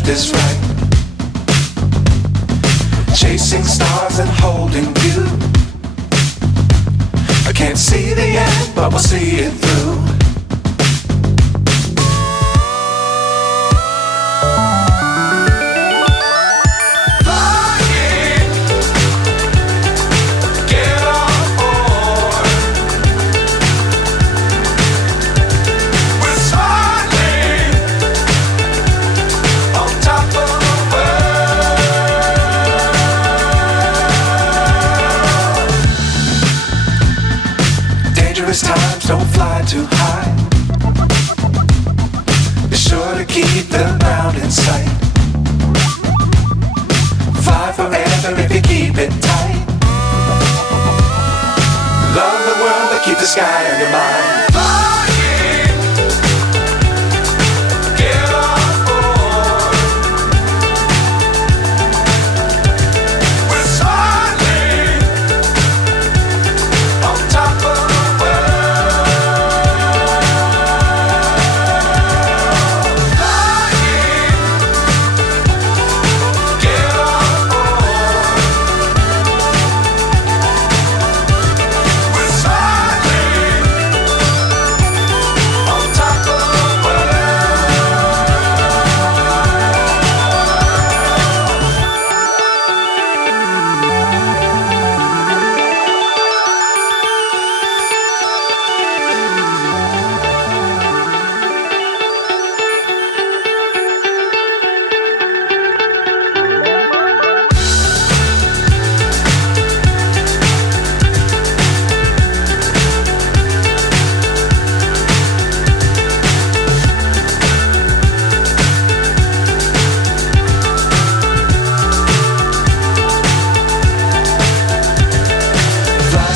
left is right. Chasing stars and holding you. I can't see the end, but we'll see it through. Times don't fly too high. Be sure to keep the ground in sight. Fly forever if you keep it tight. Love the world but keep the sky on your mind.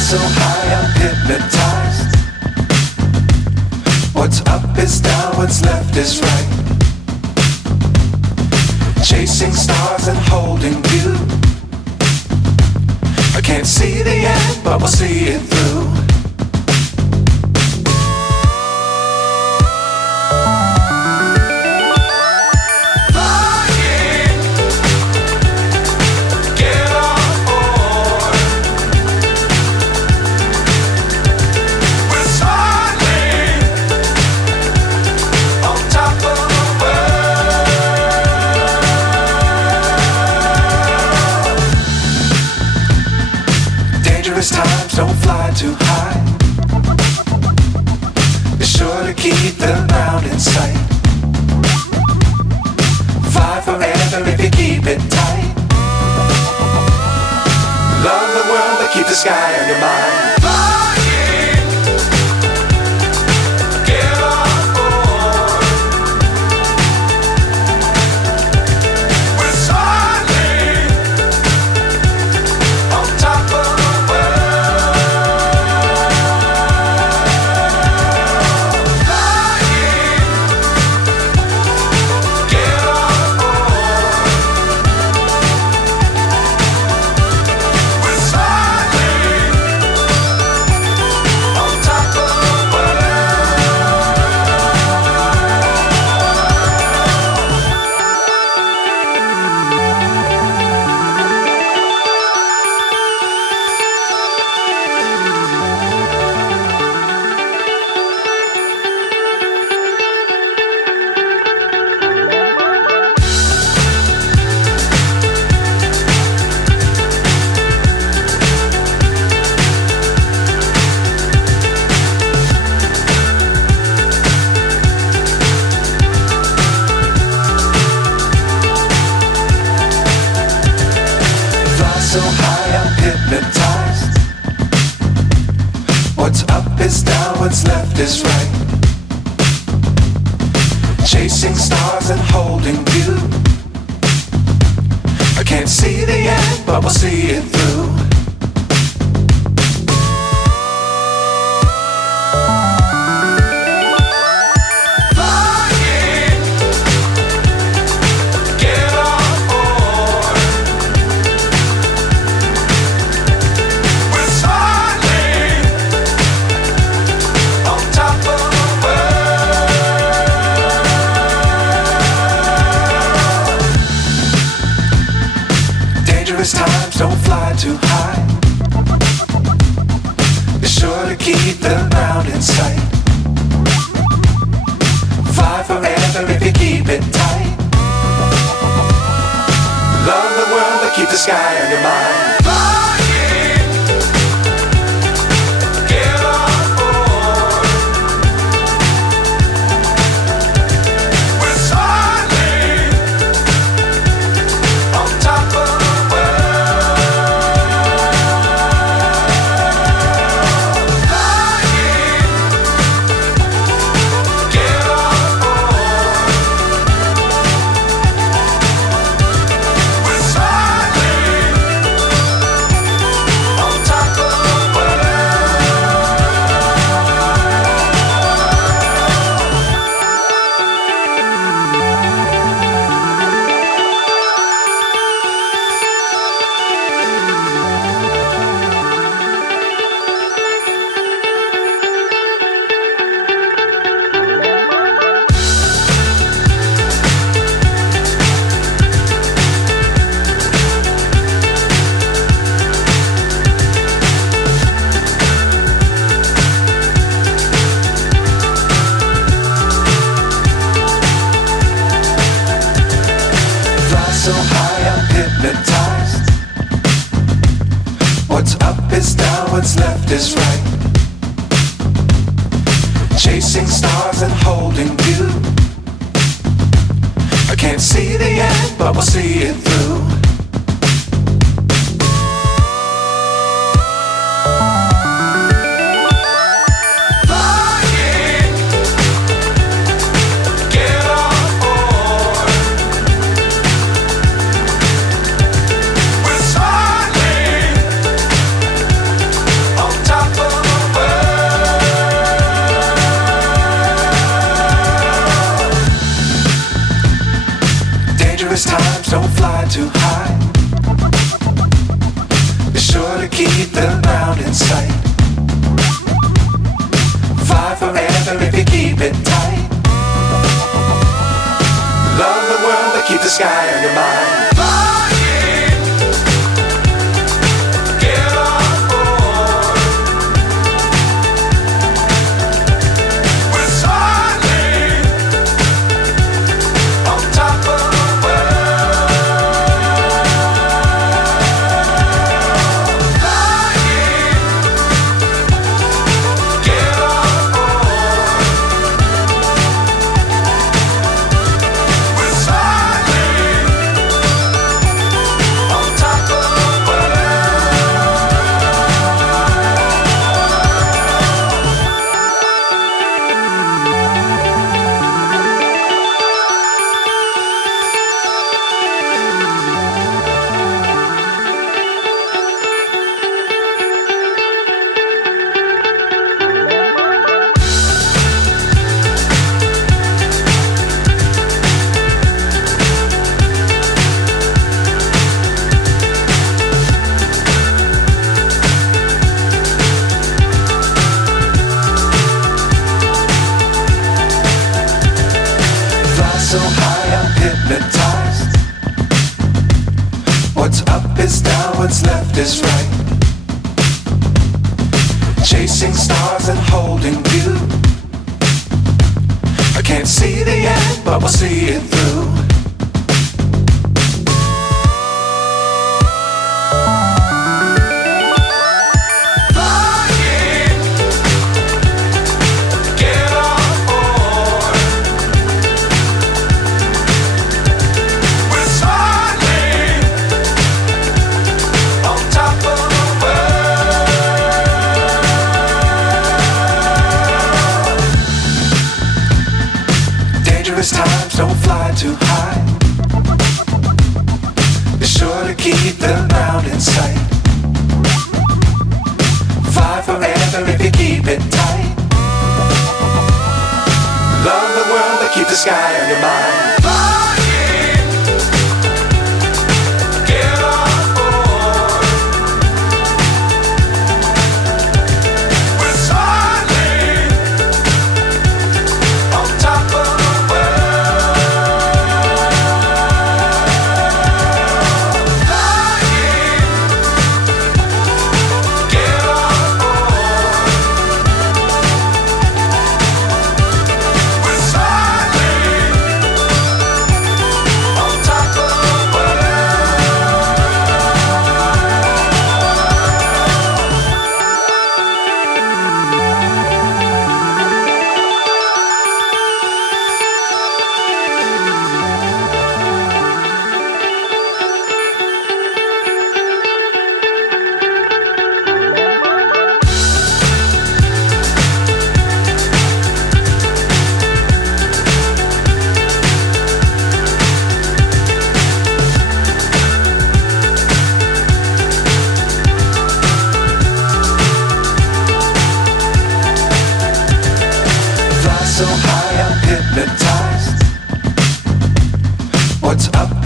So high I'm hypnotized. What's up is down, what's left is right. Chasing stars and holding you. I can't see the end, but we'll see it through. Times don't fly too high. Be sure to keep the ground in sight. Fly forever if you keep it tight. Love the world but keep the sky on your mind. So high I'm hypnotized. What's up is down, what's left is right. Chasing stars and holding you. I can't see the end, but we'll see it through. fly too high. Be sure to keep the ground in sight. Fly forever if you keep it tight. Love the world but keep the sky on your mind. So high I'm hypnotized. What's up is down, what's left is right. Chasing stars and holding you. I can't see the end, but we'll see it through. Times don't fly too high. Be sure to keep the ground in sight. Fly forever if you keep it tight. Love the world but keep the sky on your mind. So high I'm hypnotized. What's up is down, what's left is right. Chasing stars and holding you. I can't see the end, but we'll see it through. Times don't fly too high. Be sure to keep the ground in sight. Fly forever if you keep it tight. Love the world but keep the sky on your mind.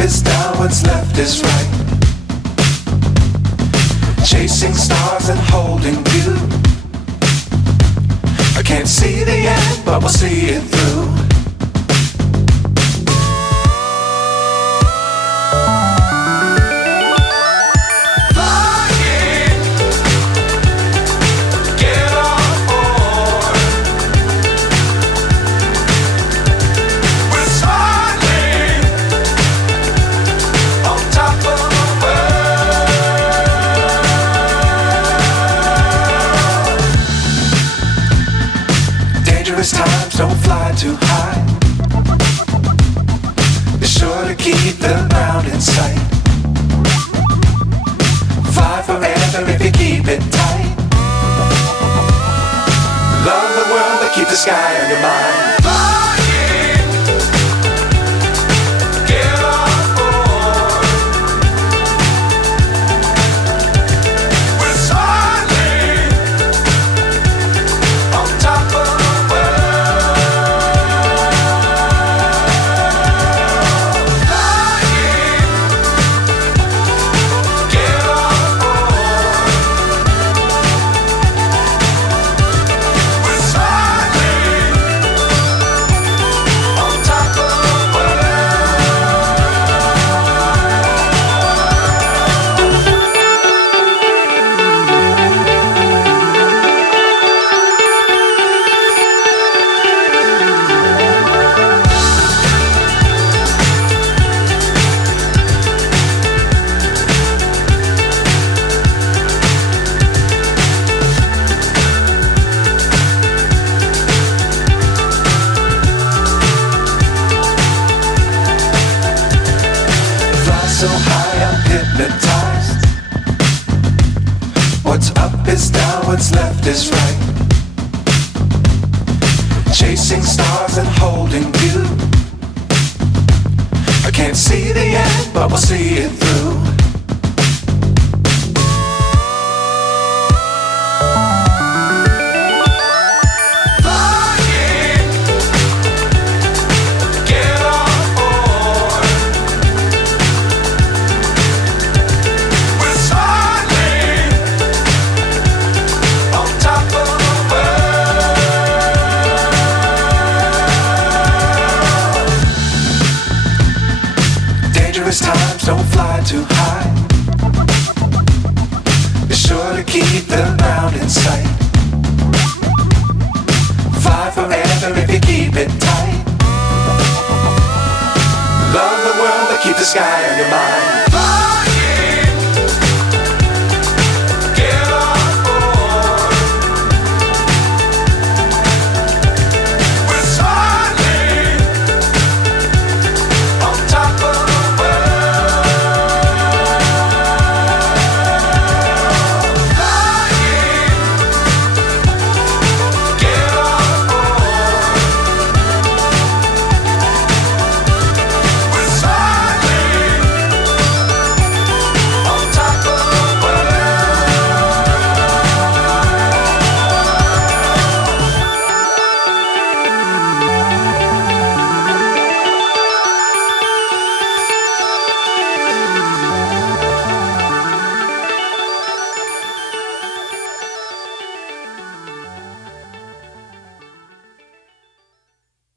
is down, what's left is right. Chasing stars and holding you. I can't see the end, but we'll see it through. Times don't fly too high. Be sure to keep the ground in sight. Fly forever if you keep it tight. Love the world but keep the sky on your mind. So high I'm hypnotized. What's up is down, what's left is right. Chasing stars and holding you. I can't see the end, but we'll see it through. Times don't fly too high. Be sure to keep the ground in sight. Fly forever if you keep it tight. Love the world but keep the sky on your mind.